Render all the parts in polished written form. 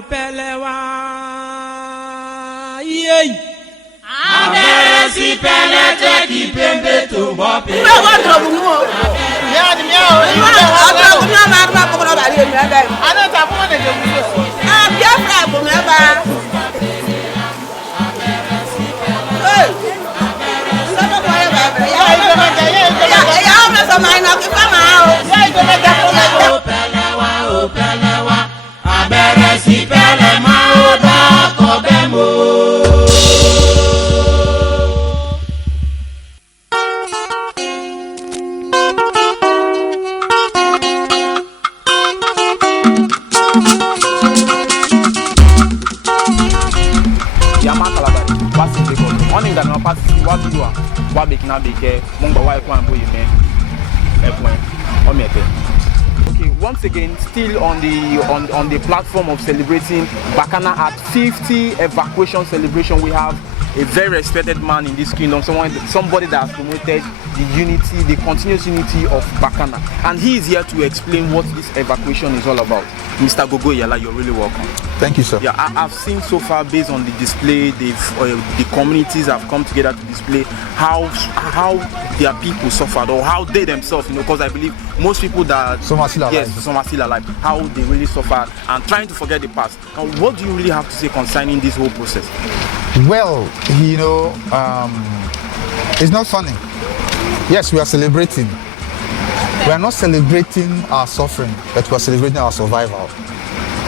upelewa. Yay! Aberesi pelete ki pembe to bope. Okay, once again, still on the platform of celebrating Bakana at 50 evacuation celebration, we have a very respected man in this kingdom, somebody that has promoted the unity, the continuous unity of Bakana, and he is here to explain what this evacuation is all about. Mr. Gogo Yala, you're really welcome. Thank you, sir. Yeah, I've seen so far, based on the display, the communities have come together to display how their people suffered, or how they themselves, because I believe most people that some are still alive, how they really suffered and trying to forget the past. And what do you really have to say concerning this whole process? Well, it's not funny. Yes, we are celebrating. We are not celebrating our suffering, but we are celebrating our survival.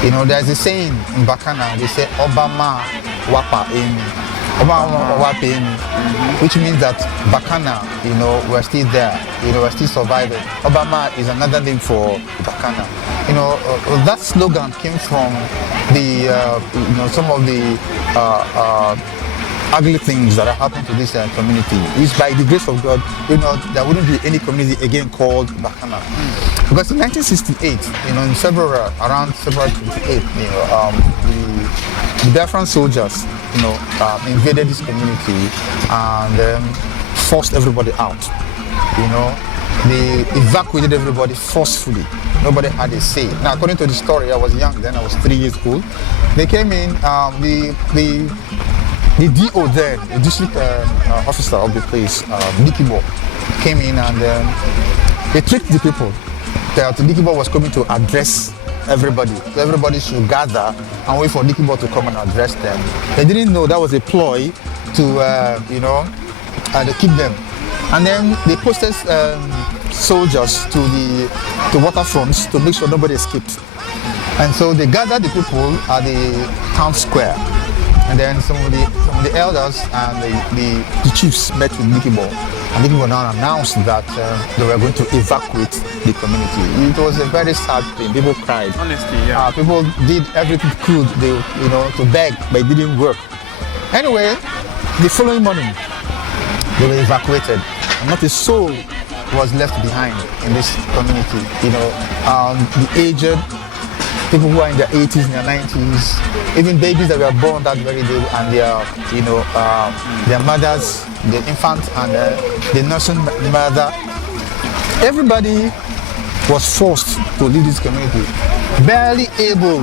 There's a saying in Bakana, they say Obama Wapa Emi, which means that Bakana, we're still there, we're still surviving. Obama is another name for Bakana. That slogan came from the, some of the ugly things that are happening to this community. It's by the grace of God, there wouldn't be any community again called Bakana. Because in 1968, in February, around February 28, the Biafran soldiers, invaded this community and forced everybody out. They evacuated everybody forcefully. Nobody had a say. Now, according to the story, I was young then, I was 3 years old. They came in, the DO there, the district officer of the place, Nikibo, came in and they tricked the people that Nikibo was coming to address everybody. So everybody should gather and wait for Nikibo to come and address them. They didn't know that was a ploy to, to keep them. And then they posted soldiers to the waterfronts to make sure nobody escaped. And so they gathered the people at the town square. And then some of the elders and the chiefs met with Nikibo. And Nikibo now announced that they were going to evacuate the community. It was a very sad thing. People cried. Honestly, yeah. People did everything could, to beg, but it didn't work. Anyway, the following morning, they were evacuated. Not a soul was left behind in this community. The aged, people who are in their 80s and their 90s, even babies that were born that very day, and their mothers, the infant and the nursing mother, everybody was forced to leave this community, barely able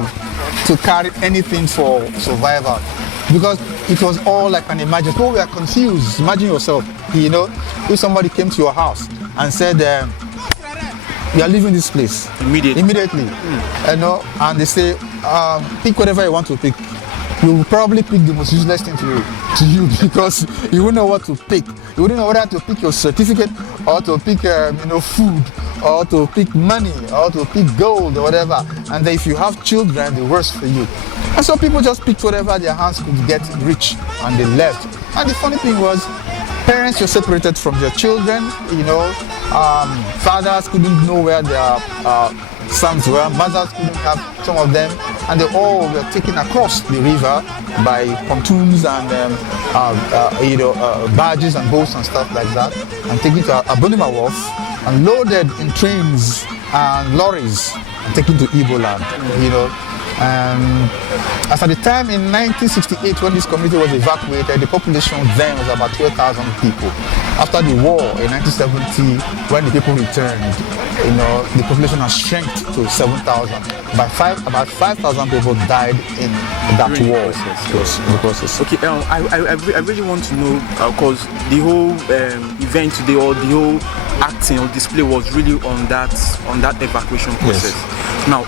to carry anything for survival, because it was all like an emergency. People were confused. Imagine yourself, if somebody came to your house and said, you are leaving this place immediately. And they say, pick whatever you want to pick. You will probably pick the most useless thing to you because you wouldn't know what to pick. You wouldn't know whether to pick your certificate or to pick food or to pick money or to pick gold or whatever. And then if you have children, the worst for you. And so people just picked whatever their hands could get rich and they left. And the funny thing was, parents were separated from their children, fathers couldn't know where their sons were, mothers couldn't have some of them, and they all were taken across the river by pontoons and barges and boats and stuff like that, and taken to Abunima Wharf and loaded in trains and lorries and taken to Igbo land. As at the time in 1968, when this community was evacuated, the population then was about 12,000 people. After the war in 1970, when the people returned, the population has shrunk to 7,000. About 5,000 people died in that war. In the process. Okay, I really want to know, because the whole event today, or the whole acting or display was really on that evacuation process. Yes. Now,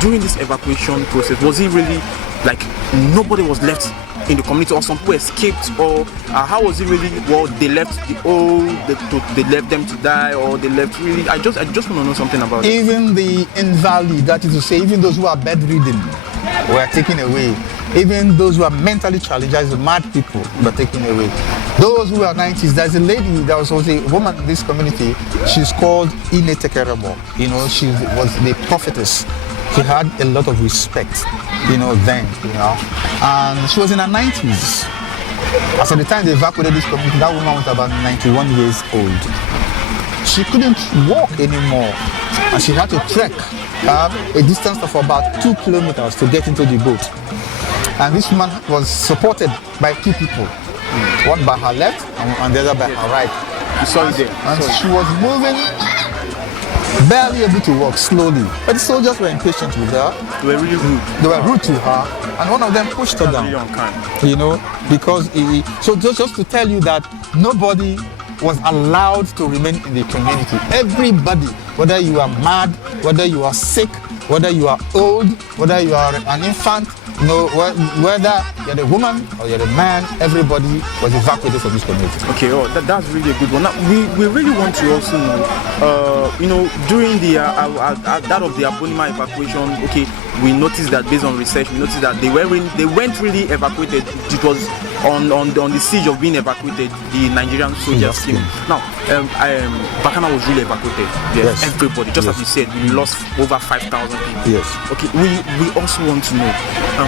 during this evacuation process, was it really like nobody was left in the community, or some people escaped, or how was it really? Well, they left they left them to die, or they left really? I just want to know something about it. Even the invalid, that is to say, even those who are bedridden were taken away. Even those who are mentally challenged, as mad people, were taken away. Those who are 90s, there's a lady, there was also a woman in this community, she's called Ine Tekerebo. She was the prophetess. She had a lot of respect, then, and she was in her 90s. As at the time they evacuated this community, that woman was about 91 years old. She couldn't walk anymore, and she had to trek a distance of about 2 kilometers to get into the boat. And this woman was supported by 2 people, one by her left and the other by her right. You saw it there. And she was moving, barely able to walk, slowly. But the soldiers were impatient with her. They were really rude. They were rude to her, and one of them pushed her down. Really unkind. Because so just to tell you that nobody was allowed to remain in the community. Everybody, whether you are mad, whether you are sick, whether you are old, whether you are an infant, whether you're the woman or you're the man, everybody was evacuated from this community. Okay, that's really a good one. Now, we really want to also know, during the that of the Abonima evacuation, okay, we noticed that based on research, we noticed that they weren't really evacuated. It was on the siege of being evacuated, the Nigerian soldiers came. Now, Bakana was really evacuated. Yes. Everybody, just as you said, we lost over 5,000 people. Yes. Okay, we also want to know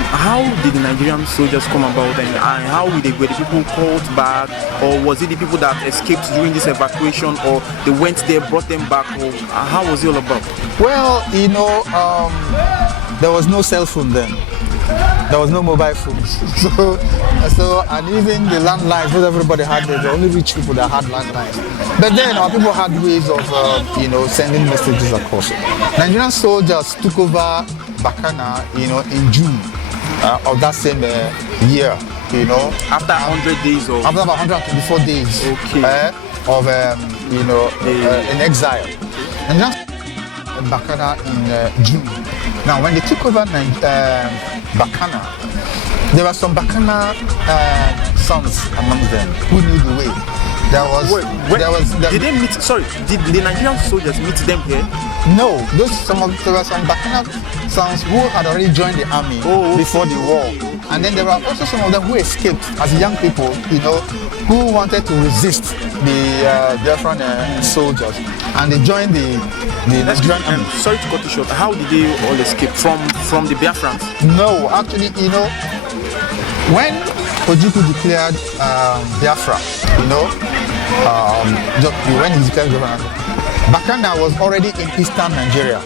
how did the Nigerian soldiers come about, and how were the people called back, or was it the people that escaped during this evacuation, or they went there, brought them back, or how was it all about? Well, there was no cell phone then. There was no mobile phones. So and even the landlines, not everybody had them. The only rich people that had landlines. But then our people had ways of, sending messages across. Nigerian soldiers took over Bakana, in June of that same year. After 100 days or after about 124 days. Okay. Of in exile. And just Bakana in June. Now, when they took over Bakana, there were some Bakana sons among them who knew the way. Did they meet? Sorry, did the Nigerian soldiers meet them here? No, there were some Bakana sons who had already joined the army before the war, and then there were also some of them who escaped as young people, who wanted to resist the Biafran soldiers, and they joined the Nigerian army. Sorry to cut you short. How did they all escape from the Biafrans? No, actually, when Ojukwu declared Biafra, when he declared Biafra, Bakana was already in eastern Nigeria.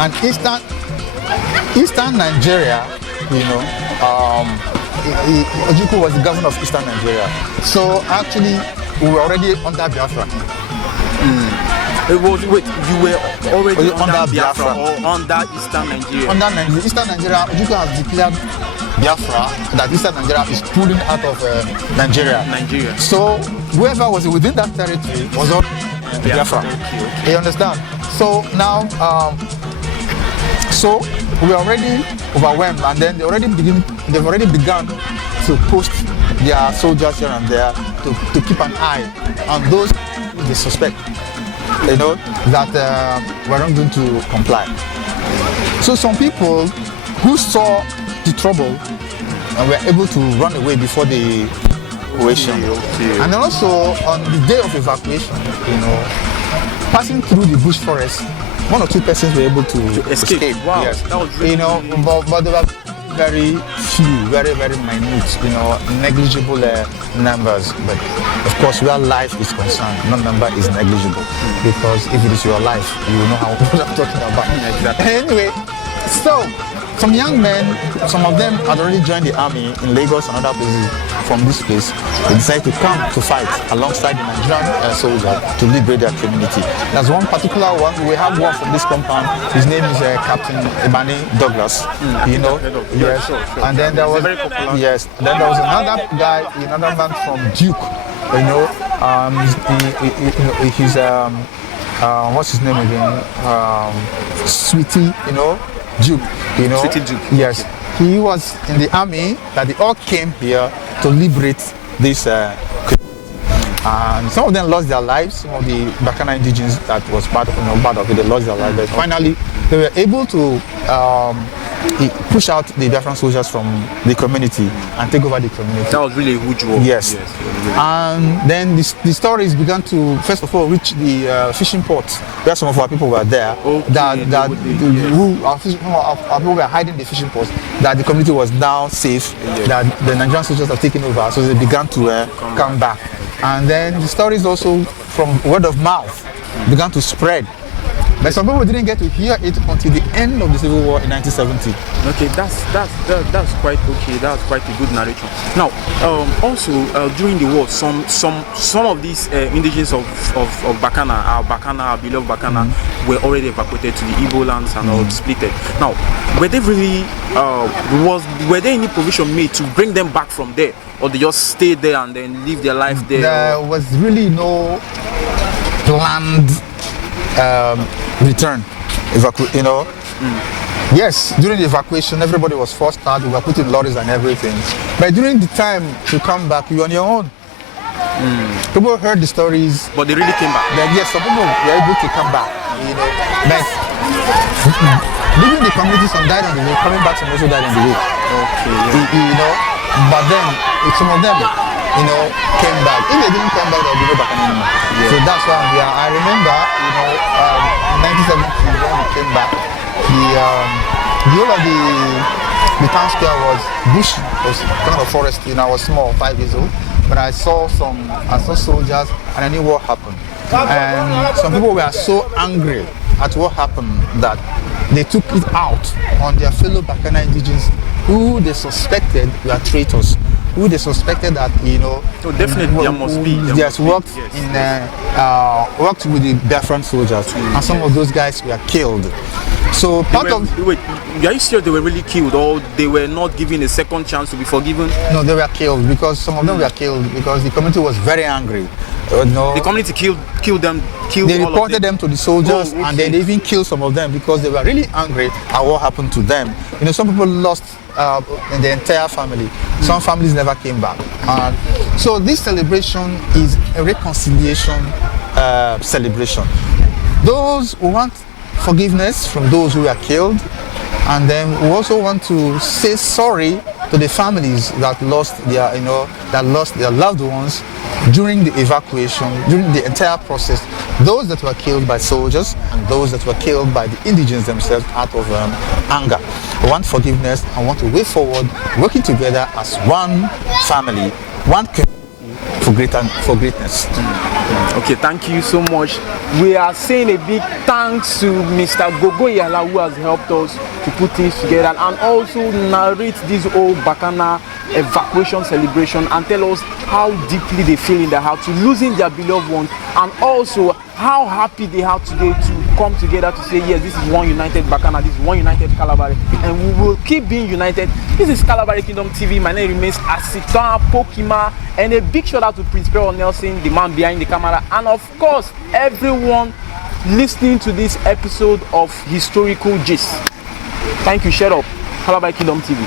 And eastern Nigeria, Ojukwu was the governor of eastern Nigeria. So actually, we were already under Biafra. You were already under Biafra or under eastern Nigeria? Under Nigeria. Eastern Nigeria, Ojukwu has declared Biafra, that eastern Nigeria is pulling out of Nigeria. So whoever was within that territory was already Biafra. Okay. You understand? So now, so we are already overwhelmed, and then they've already begun to post their soldiers here and there to keep an eye on those they suspect, that were not going to comply. So some people who saw the trouble and were able to run away before the evacuation. Okay. And then also on the day of evacuation, passing through the bush forest, 1 or 2 persons were able to escape. Wow. Yes. That was really but they were very few, very, very minute, negligible numbers. But of course, where life is concerned, no number is negligible, because if it is your life, you will know what I'm talking about. Exactly. Anyway, So, some young men, some of them had already joined the army in Lagos and other places from this place. They decided to come to fight alongside the Nigerian soldiers to liberate their community. There's one particular one, we have one from this compound. His name is Captain Ebani Douglas. You know? Yes. Sure. And then there was, yes, then there was another guy, another man from Duke. You know, he's what's his name again? Sweetie, you know, Duke, you know. Sweetie Duke. Yes. He was in the army that they all came here to liberate this and some of them lost their lives. Some of the Bakana indigenes that was part of it, they lost their lives. But finally, they were able to push out the Biafran soldiers from the community and take over the community. That was really a huge war. Yes. And then the stories began to, first of all, reach the fishing ports where some of our people were there. Okay, Our people were hiding the fishing ports, that the community was now safe, that the Nigerian soldiers have taken over, so they began to come back. And then the stories also from word of mouth began to spread. But some people didn't get to hear it until the end of the Civil War in 1970. Okay, that's quite okay. That's quite a good narration. Now, also during the war, some of these indigenes of Bakana, our beloved Bakana, were already evacuated to the Igbo lands and all splitted. Now, were there really were there any provision made to bring them back from there, or they just stayed there and then live their life there? There was really no planned return, you know. Yes, during the evacuation, everybody was forced out. We were put in lorries and everything. But during the time to come back, you were on your own. People heard the stories, but they really came back. Yes, some people were able to come back, you know. But leaving the community, some died on the way. Coming back, some also died on the way. Okay. You know. But then some of them, you know, came back. If they didn't come back, there would be no back anymore. So that's why I'm here. I remember, you know, in 1970 when we came back, the whole of the town square was bush, was kind of forest. You know, I was small, 5 years old, but I saw soldiers, and I knew what happened. And some people were so angry at what happened that they took it out on their fellow Bakana indigenes who they suspected were traitors, who they suspected that, you know, so definitely there must be. Worked with the Biafran soldiers, and some of those guys were killed. So wait, are you sure they were really killed, or they were not given a second chance to be forgiven? No, they were killed, because some of them were killed because the community was very angry. No, the community killed them. They reported them to the soldiers, and they even killed some of them because they were really angry at what happened to them. You know, some people lost in the entire family. Some families never came back. So this celebration is a reconciliation celebration. Those who want forgiveness from those who were killed, and then we also want to say sorry to the families that lost their loved ones during the evacuation, during the entire process. Those that were killed by soldiers and those that were killed by the indigenes themselves out of anger. We want forgiveness and want to way forward, working together as one family, one community for greatness. Okay, thank you so much. We are saying a big thanks to Mr. Gogo Yala, who has helped us to put things together and also narrate this whole Bakana evacuation celebration and tell us how deeply they feel in their heart to losing their beloved ones, and also how happy they are today to come together to say, yes, this is one united Bakana, this is one united Kalabari, and we will keep being united. This is Kalabari Kingdom TV. My name remains Asitan Pokima, and a big shout out to Prince Perol Nelson, the man behind the camera, and of course everyone listening to this episode of Historical Gist. Thank you. Shut up. Kalabari Kingdom TV.